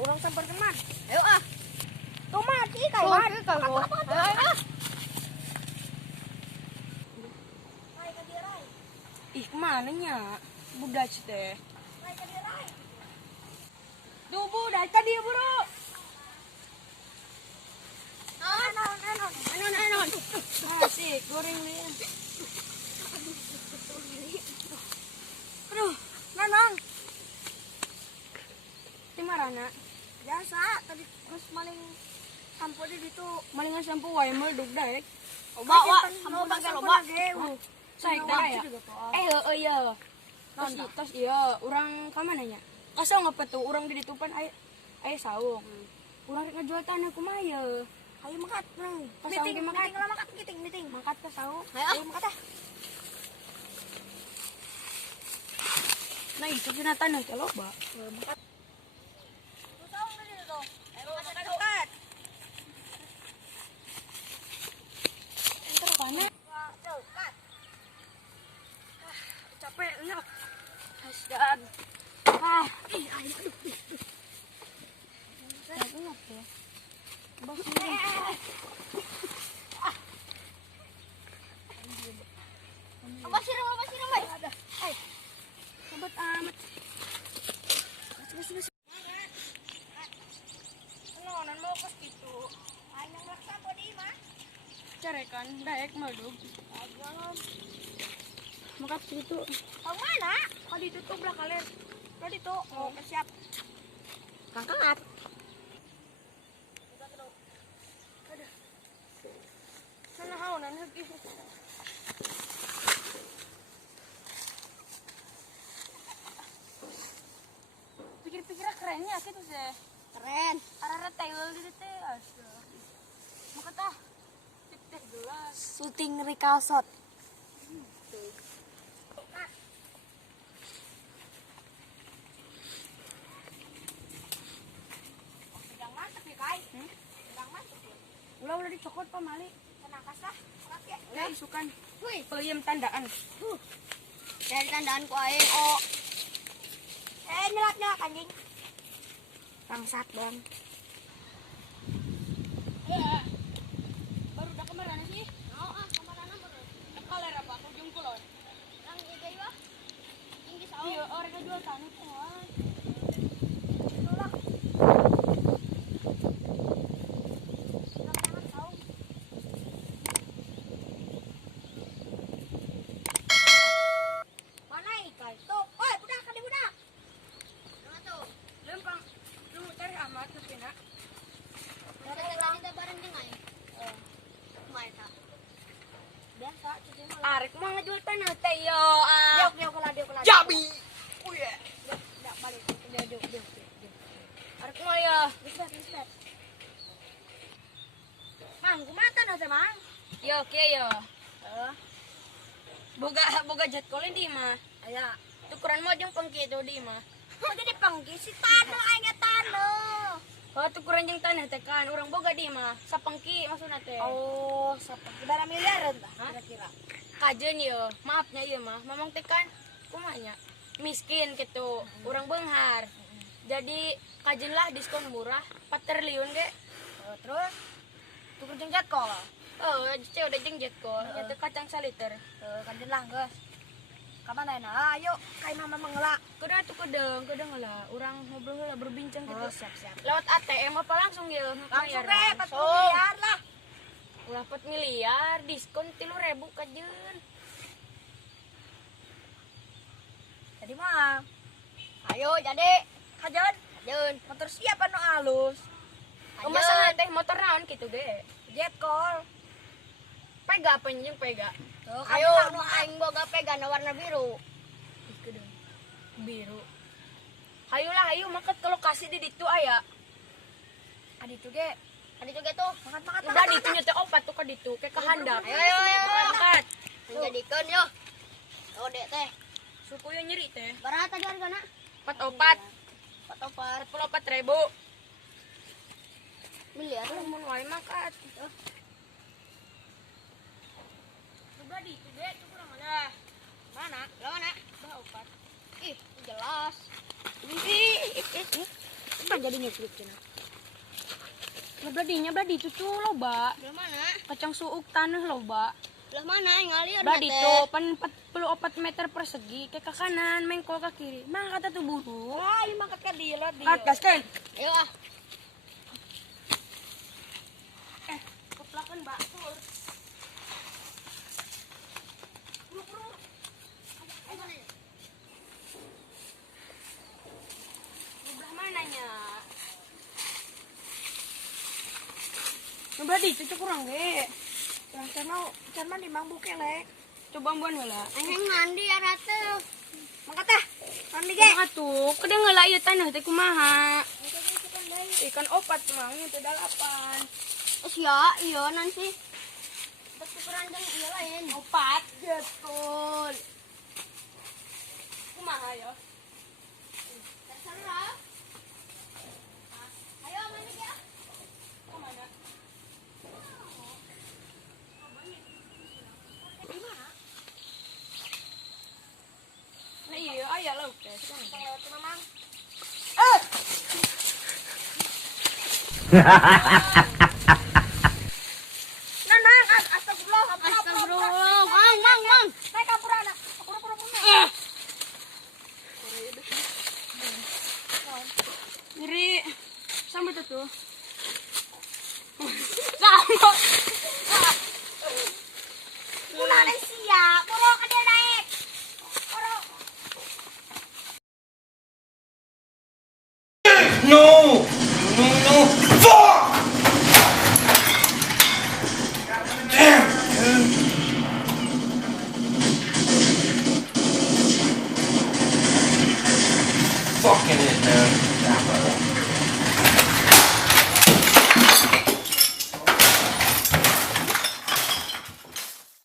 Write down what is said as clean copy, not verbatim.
orang samperkeun man. Ayo ah. Tuh mati kawan. Ayo. Ih, kemana nya? Budak teh. Duh, budak tadi ya, Bro. Anon. Asik, goreng nih. Aduh, Nanang. Di mana? Biasa, tadi terus maling sampo di situ. Malingan sampo wae meleduk daek. Bawa, kamu pakai loba. Saik teh ya. Iya. Tos iya, urang ka mana nya? Kasau ngapa tuh urang di ditupan aya saung. Urang rek ngajual tanah kumaha ye? Ayo makat, Nang. Meeting lah makat meeting. Makat ka saung. Ayo makat ah. Nah, itu cenah tanah teh loba. Makat. Saung di ditu tuh. Ayo makat. Enter kana. Capek nya. Hasdan. Aduh. Aku ngapa? Bang. Apa siram, Bay? Ada. Sobat amat. Bas. Nonan mau kos gitu. Ayo maksa po di mah. Carekan daek meleduk. Makat situ. Kau mana? Kalau ditutup lah kalian. Kalau itu mau siap. Kangkat. Sana haunan lagi. Pikir-pikir kerennya gitu sih. Keren. Arara tail di teh asa. Maka tah teh gelas. Syuting recall shot. Sedang mantep ya, Kai. Sedang mantep ya. Ulah dicokot pa mali. Kenakas lah. Makat ya. Ulah isukan. Wih, Peliem tandaan. dari tandaan ku aing Nyelak anjing. Bangsat, Bang. Ya. Baru dah kemana sih? kamarana baru. Kaler apa? Ujung kulon. Nang ieu wah. Tinggi saung. Iya, orang jual tanah semua. Mana ikan? Tuh, oi budak kali budak. Mana tuh? Lempang. Lu cari amat ke pina. Kita bareng jeung aing. Kumaha eta? Biasa, cuci mah. Arek mau ngejual tanah teh yo. Diok ulah. Jabi. Uye. Dak balik. Diok. Arek mau ya. Lihat. Mang, kumaha tanah teh, Mang? Yo, kieu yo. Boga jet kolin di mah. Aya. Tukuran mau jeung pengki itu di mah. Kok jadi panggil si tanah aing tanah. Oh, tukuran jeung tanah teh kan urang boga di mah. Sapengki maksudna teh. Oh, berapa miliaran tah kira-kira? Kajen yo. Maafnya ieu mah. Mamang teh kan kumaha nya? Miskin gitu. Urang beunghar. Jadi kajen lah diskon murah 4 triliun ge. Terus tuker jeung jatkol. Oh, ceu udah jeung jet kok. Nya teh kacang saliter. Kanjen lah geus. Ka mana na? Ayo, kai mama mengelak. Kedeng lah. Urang ngobrol heula berbincang gitu. Oh, siap. Lewat ATM apa langsung ya? Langsung deh, 40 miliar lah. Ulah 4 miliar, diskon 3.000 kajeun. Jadi mah. Ayo jadi. Kajeun. Motor siap anu alus. Masalah teh motor naon kitu ge. Jetkol. Pega apa jeung pega? Ayo anu aing boga pegan warna biru. Ih, kedeng. Biru. Hayu maket ke lokasi di ditu aya. Aditu ge tuh. Makan. Udah ditu nya teh opat tuh ka ditu, ke kahandap. Ayo. Makat. Menjadikan yo. Oh, dek teh. Suku yo nyeri teh. Berapa tadi hargana? 44. 44 44.000. miliar. Mun wae makat. Udah ditu ge tuh kurang ada. Mana? Lo mana? Bah 4. Ih, jelas. Ih. Apa jadi nyukluk cina? Bladi cucu loba. Belah mana? Kacang suuk tanah loba. Belah mana yang ngalir? Bladi tuh pan 44 meter persegi ke kanan, mengkol ke kiri. Mah kata tuh burung. Wah, ini makat ka dia lah dia. Atas kan? Ayo ah. Keplakan bakso. Belah mananya? Bladi cucu kurang ge. Yang cerman di mang bukelek. Coba buan heula. Engeng mandi ya ratu. Mangkat ah. Mandi ge. Kumaha tuh? Kada ngeula ieu tanah teh kumaha? Ikan opat mah teh 8. Iya nanti. Tapi keranjang iya lain. Opat betul. Kumaha ya? Terserah. Ayo mandi ya. Kemana? Di mana? Nah iya, aya lauk teh. Itu memang. Nanang, astagfirullah. Astagfirullah. Mang. Naik kapurana. Kapura. Ngeri. Sama tuh. Sama. Pula na siya. Puro ka din naik. Puro. No! No! Fuck! Damn! Fucking it, man.